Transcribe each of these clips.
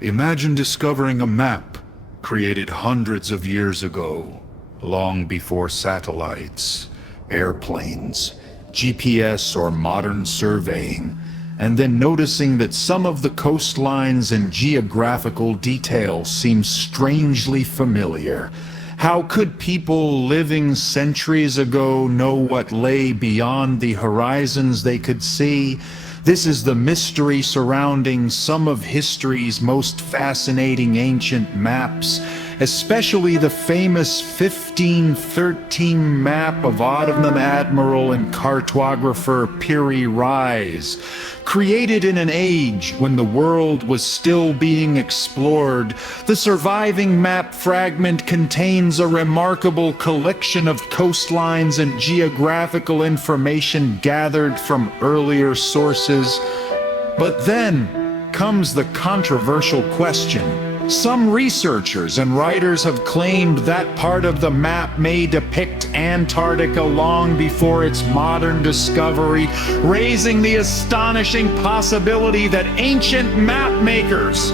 Imagine discovering a map created hundreds of years ago, long before satellites, airplanes, GPS, or modern surveying, and then noticing that some of the coastlines and geographical details seem strangely familiar. How could people living centuries ago know what lay beyond the horizons they could see? This is the mystery surrounding some of history's most fascinating ancient maps, especially the famous 1513 map of Ottoman admiral and cartographer Piri Reis. Created in an age when the world was still being explored, the surviving map fragment contains a remarkable collection of coastlines and geographical information gathered from earlier sources. But then comes the controversial question. Some researchers and writers have claimed that part of the map may depict Antarctica long before its modern discovery, raising the astonishing possibility that ancient map makers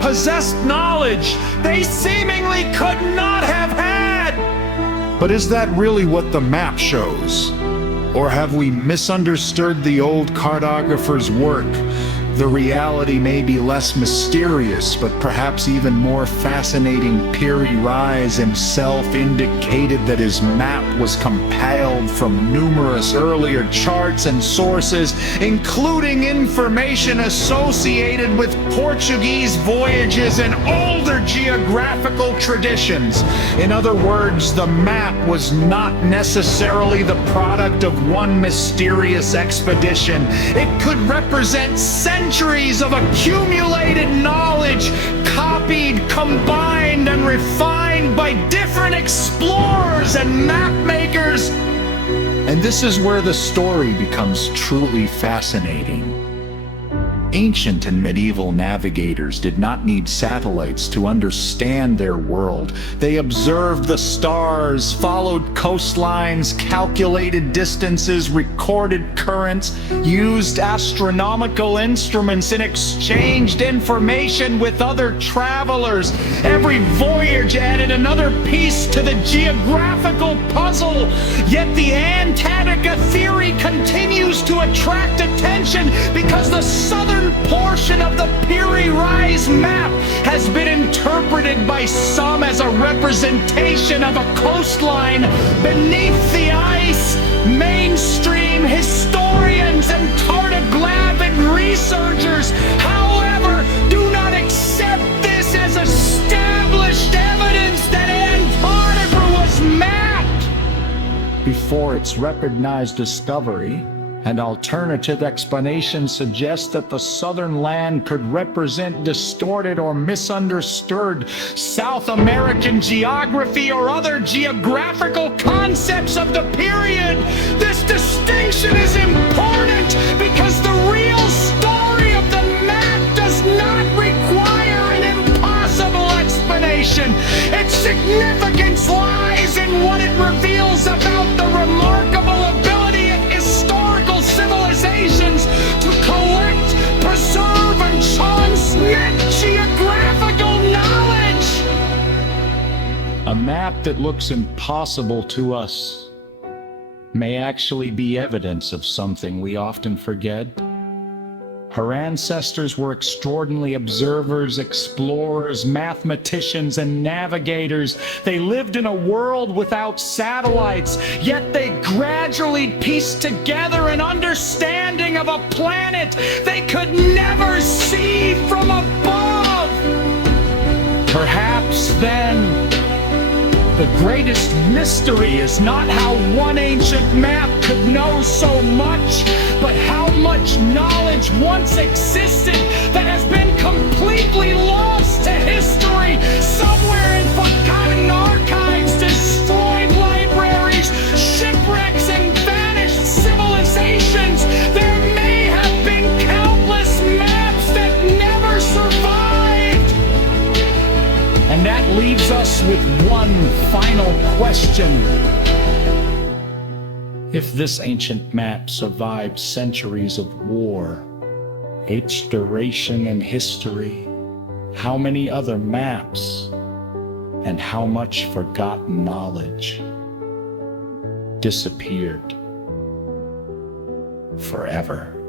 possessed knowledge they seemingly could not have had. But is that really what the map shows? Or have we misunderstood the old cartographer's work? The reality may be less mysterious, but perhaps even more fascinating. Piri Reis himself indicated that his map was compiled from numerous earlier charts and sources, including information associated with Portuguese voyages and older geographical traditions. In other words, the map was not necessarily the product of one mysterious expedition. It could represent centuries of accumulated knowledge, copied, combined, and refined by different explorers and map makers. And this is where the story becomes truly fascinating. Ancient and medieval navigators did not need satellites to understand their world. They observed the stars, followed coastlines, calculated distances, recorded currents, used astronomical instruments, and exchanged information with other travelers. Every voyage added another piece to the geographical puzzle. Yet the Antarctica theory continues to attract attention because the southern portion of the Piri Reis map has been interpreted by some as a representation of a coastline beneath the ice. Mainstream historians and cartographic researchers, however, do not accept this as established evidence that Antarctica was mapped. Before its recognized discovery, an alternative explanation suggests that the southern land could represent distorted or misunderstood South American geography or other geographical concepts of the period. This distinction is important because the real story of the map does not require an impossible explanation. Its significance lies in what it reveals about the remarkable ability of historical civilizations to collect, preserve, and transmit geographical knowledge. A map that looks impossible to us may actually be evidence of something we often forget. Her ancestors were extraordinary observers, explorers, mathematicians, and navigators. They lived in a world without satellites, yet they gradually pieced together an understanding of a planet they could never see from above. Perhaps then, the greatest mystery is not how one ancient map could know so much, but how much knowledge once existed that has been completely lost to history. Somewhere in forgotten archives, destroyed libraries, shipwrecks, and vanished civilizations, there may have been countless maps that never survived. And that leaves us with one final question. If this ancient map survived centuries of war, its duration and history, how many other maps and how much forgotten knowledge disappeared forever.